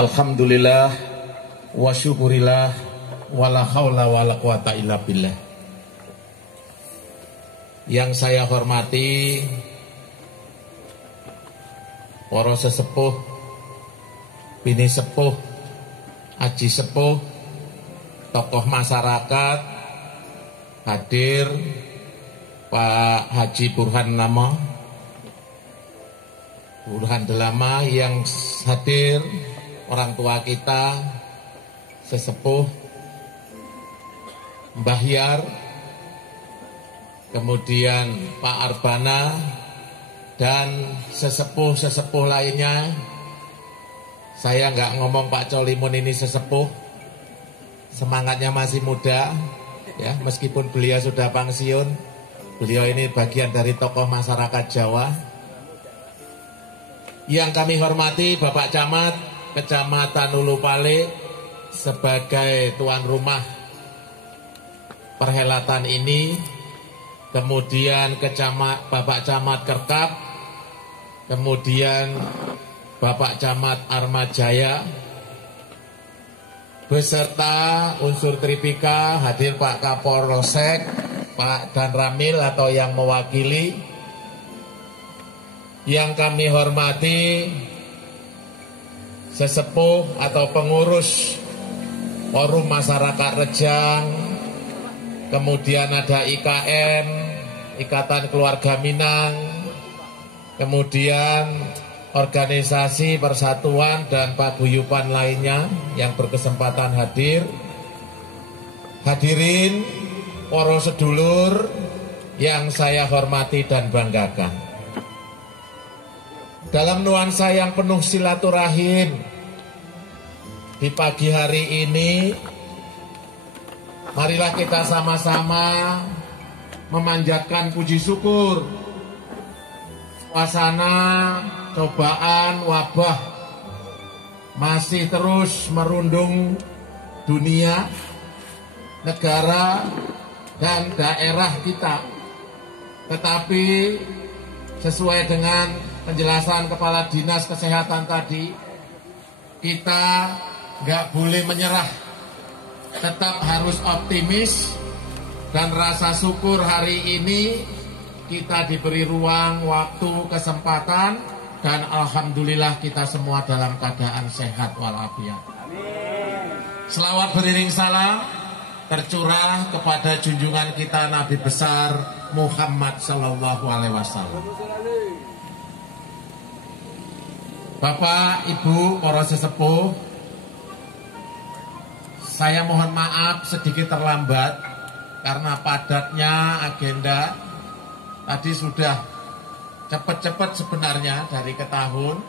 Alhamdulillah wa syukurillah wala haula wala quwata illa billah. Yang saya hormati para sesepuh, bini sepuh, aji sepuh, tokoh masyarakat, hadir Pak Haji Burhan Delama yang hadir, orang tua kita, sesepuh, Mbah Yar, kemudian Pak Arbana, dan sesepuh-sesepuh lainnya. Saya nggak ngomong Pak Colimun ini sesepuh, semangatnya masih muda, ya, meskipun beliau sudah pensiun, beliau ini bagian dari tokoh masyarakat Jawa. Yang kami hormati Bapak Camat Kecamatan Ulu Pale sebagai tuan rumah perhelatan ini, kemudian Bapak Camat Kerkap, kemudian Bapak Camat Armajaya, beserta unsur Tripika, hadir Pak Kapolsek, Pak Dan Ramil atau yang mewakili. Yang kami hormati sesepuh atau pengurus Forum Masyarakat Rejang, kemudian ada IKM, Ikatan Keluarga Minang, kemudian organisasi persatuan dan paguyuban lainnya yang berkesempatan hadir. Hadirin para sedulur yang saya hormati dan banggakan. Dalam nuansa yang penuh silaturahim di pagi hari ini, marilah kita sama-sama memanjatkan puji syukur. Suasana cobaan wabah masih terus merundung dunia, negara, dan daerah kita. Tetapi sesuai dengan penjelasan Kepala Dinas Kesehatan tadi, kita nggak boleh menyerah, tetap harus optimis, dan rasa syukur hari ini kita diberi ruang, waktu, kesempatan, dan alhamdulillah kita semua dalam keadaan sehat walafiat. Selawat beriring salam tercurah kepada junjungan kita Nabi besar Muhammad Sallallahu Alaihi Wasallam. Bapak, Ibu, para sesepuh, saya mohon maaf sedikit terlambat karena padatnya agenda. Tadi sudah cepat-cepat sebenarnya dari ke tahun,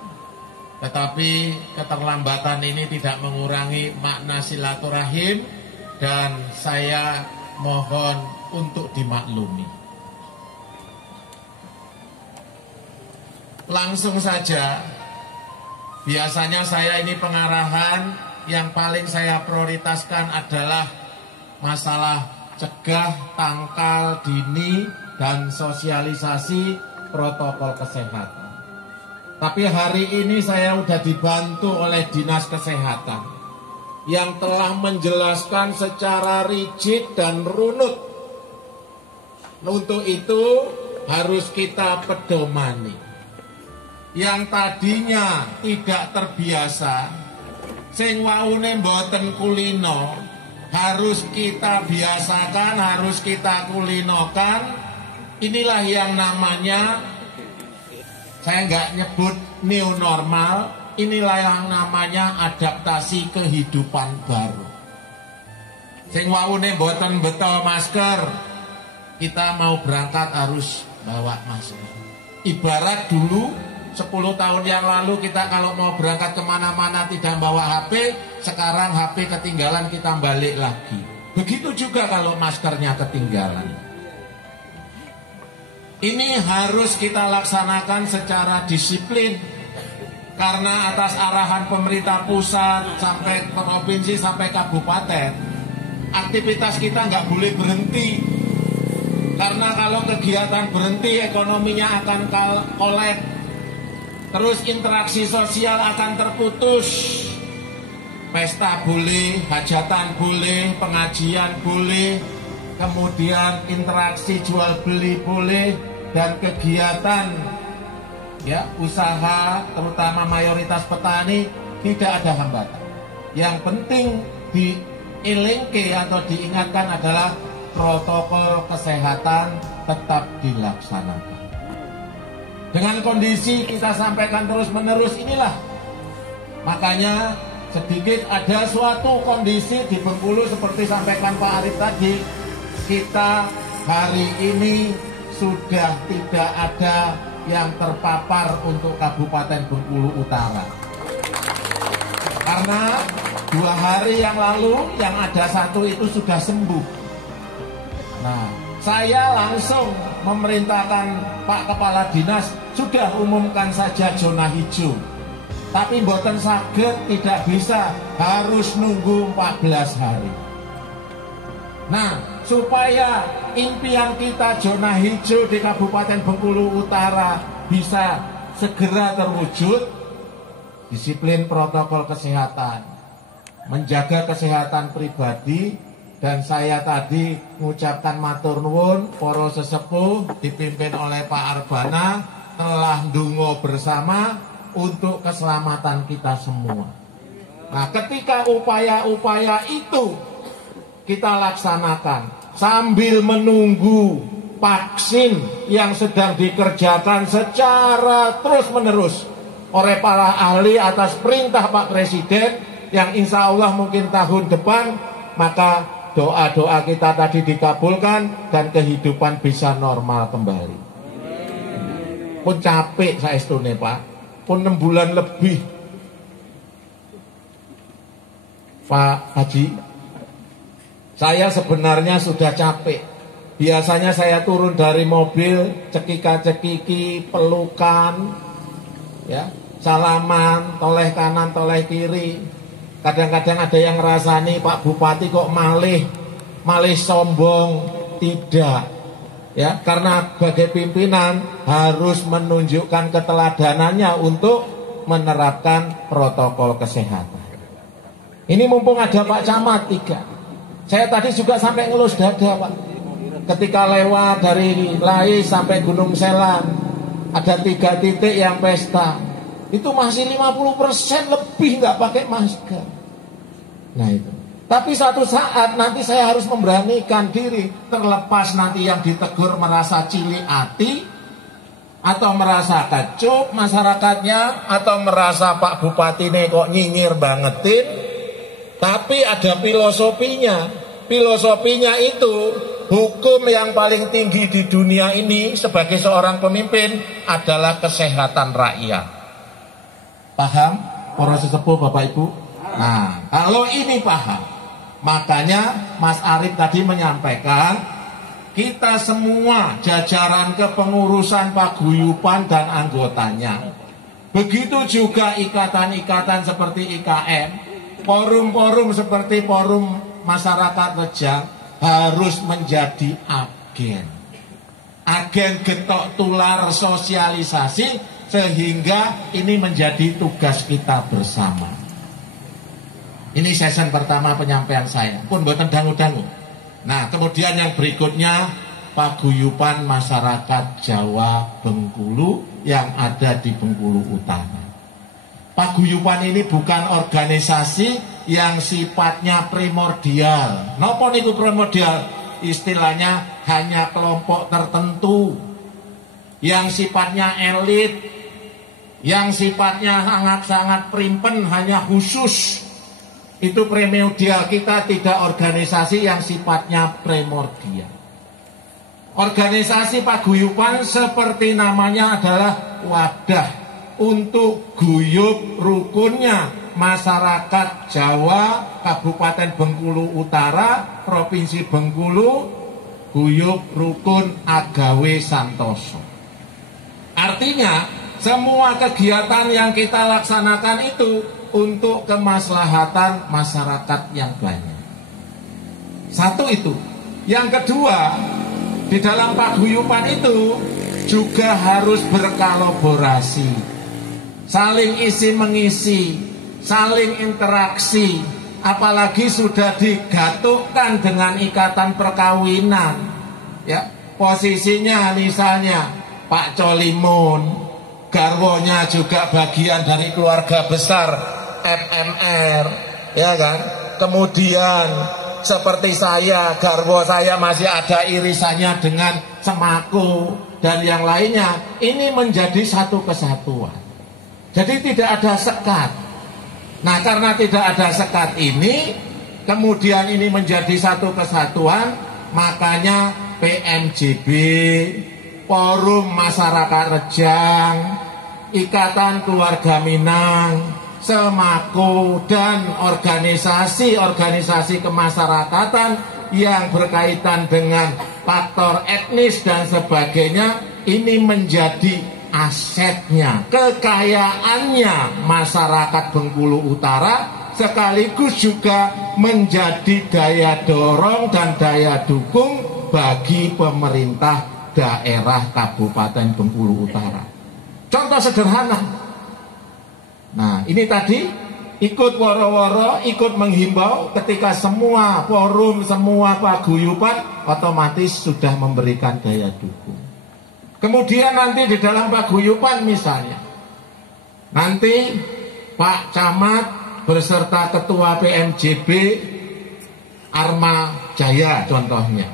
tetapi keterlambatan ini tidak mengurangi makna silaturahim dan saya mohon untuk dimaklumi. Langsung saja. Biasanya saya ini pengarahan yang paling saya prioritaskan adalah masalah cegah, tangkal dini, dan sosialisasi protokol kesehatan. Tapi hari ini saya sudah dibantu oleh Dinas Kesehatan yang telah menjelaskan secara rigid dan runut. Untuk itu harus kita pedomani. Yang tadinya tidak terbiasa, sing waune mboten kulino, harus kita biasakan, harus kita kulinokan. Inilah yang namanya, saya nggak nyebut new normal, inilah yang namanya adaptasi kehidupan baru. Sing waune mboten betul masker, kita mau berangkat harus bawa masker. Ibarat dulu 10 tahun yang lalu kita kalau mau berangkat kemana-mana tidak bawa HP, sekarang HP ketinggalan kita balik lagi. Begitu juga kalau maskernya ketinggalan. Ini harus kita laksanakan secara disiplin. Karena atas arahan pemerintah pusat sampai provinsi sampai kabupaten, aktivitas kita nggak boleh berhenti. Karena kalau kegiatan berhenti, ekonominya akan kolap. Terus interaksi sosial akan terputus. pesta boleh, hajatan boleh, pengajian boleh, kemudian interaksi jual beli boleh, dan kegiatan ya usaha terutama mayoritas petani tidak ada hambatan. Yang penting dielingke atau diingatkan adalah protokol kesehatan tetap dilaksanakan. Dengan kondisi kita sampaikan terus-menerus inilah, makanya sedikit ada suatu kondisi di Bengkulu seperti sampaikan Pak Arif tadi, kita hari ini sudah tidak ada yang terpapar untuk Kabupaten Bengkulu Utara. Karena 2 hari yang lalu yang ada 1 itu sudah sembuh. Nah, saya langsung memerintahkan Pak Kepala Dinas sudah umumkan saja zona hijau. Tapi mboten saged, tidak bisa, harus nunggu 14 hari. Nah, supaya impian kita zona hijau di Kabupaten Bengkulu Utara bisa segera terwujud, disiplin protokol kesehatan, menjaga kesehatan pribadi. Dan saya tadi mengucapkan matur nuwun para sesepuh dipimpin oleh Pak Arbana telah ndonga bersama untuk keselamatan kita semua. Nah, ketika upaya-upaya itu kita laksanakan sambil menunggu vaksin yang sedang dikerjakan secara terus-menerus oleh para ahli atas perintah Pak Presiden yang insya Allah mungkin tahun depan, maka doa-doa kita tadi dikabulkan dan kehidupan bisa normal kembali. Pun capek saestune Pak, pun 6 bulan lebih Pak Haji. Saya sebenarnya sudah capek. Biasanya saya turun dari mobil, cekika-cekiki, pelukan, ya, salaman, toleh kanan, toleh kiri. Kadang-kadang ada yang ngerasani Pak Bupati kok malih sombong. Tidak, ya, karena sebagai pimpinan harus menunjukkan keteladanannya untuk menerapkan protokol kesehatan. Ini mumpung ada Pak Camat 3. Saya tadi juga sampai ngelus dada Pak. Ketika lewat dari Lai sampai Gunung Selang, ada 3 titik yang pesta. Itu masih 50% lebih nggak pakai masker. Nah itu. Tapi suatu saat nanti saya harus memberanikan diri, terlepas nanti yang ditegur merasa cilik hati, atau merasa kecup masyarakatnya, atau merasa Pak Bupati ini kok nyinyir bangetin. Tapi ada filosofinya. Filosofinya itu, hukum yang paling tinggi di dunia ini sebagai seorang pemimpin adalah kesehatan rakyat. Paham, para sesepuh Bapak Ibu? Nah, kalau ini paham, makanya Mas Arif tadi menyampaikan, kita semua jajaran kepengurusan paguyuban dan anggotanya, begitu juga ikatan-ikatan seperti IKM, forum-forum seperti forum masyarakat Rejang, harus menjadi agen getok tular sosialisasi, sehingga ini menjadi tugas kita bersama. Ini sesi pertama penyampaian saya, pun boten dangu-dangu. Nah, kemudian yang berikutnya, paguyuban masyarakat Jawa Bengkulu yang ada di Bengkulu Utara. Paguyuban ini bukan organisasi yang sifatnya primordial. Napa niku primordial? Istilahnya hanya kelompok tertentu yang sifatnya elit, yang sifatnya sangat-sangat primpen, hanya khusus. Itu primordial. Kita tidak organisasi yang sifatnya primordial. Organisasi paguyuban seperti namanya adalah wadah untuk guyub rukunnya masyarakat Jawa, Kabupaten Bengkulu Utara, Provinsi Bengkulu, guyub rukun agawe santoso. Artinya, semua kegiatan yang kita laksanakan itu untuk kemaslahatan masyarakat yang banyak. Satu itu. Yang kedua, di dalam paguyuban itu juga harus berkolaborasi, saling isi mengisi. saling interaksi, apalagi sudah digatukkan dengan ikatan perkawinan. Ya, posisinya misalnya Pak Colimun, garwonya juga bagian dari keluarga besar MMR, ya kan? Kemudian seperti saya, garwo saya masih ada irisannya dengan Semaku dan yang lainnya. Ini menjadi satu kesatuan. Jadi tidak ada sekat. Nah, karena tidak ada sekat ini, kemudian ini menjadi satu kesatuan, makanya PMJB, Forum Masyarakat Rejang, Ikatan Keluarga Minang, Semaku, dan organisasi-organisasi kemasyarakatan yang berkaitan dengan faktor etnis dan sebagainya, ini menjadi asetnya, kekayaannya masyarakat Bengkulu Utara, sekaligus juga menjadi daya dorong dan daya dukung bagi pemerintah daerah Kabupaten Bengkulu Utara. Contoh sederhana. Nah, ini tadi ikut woro-woro, ikut menghimbau ketika semua forum, semua paguyuban otomatis sudah memberikan daya dukung. Kemudian nanti di dalam paguyuban misalnya, nanti Pak Camat beserta Ketua PMJB Arma Jaya contohnya,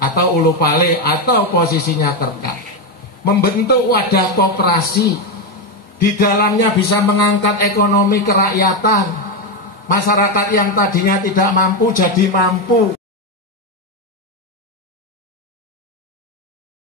atau Ulu Pale, atau posisinya Kerka, membentuk wadah koperasi. Di dalamnya bisa mengangkat ekonomi kerakyatan. Masyarakat yang tadinya tidak mampu jadi mampu.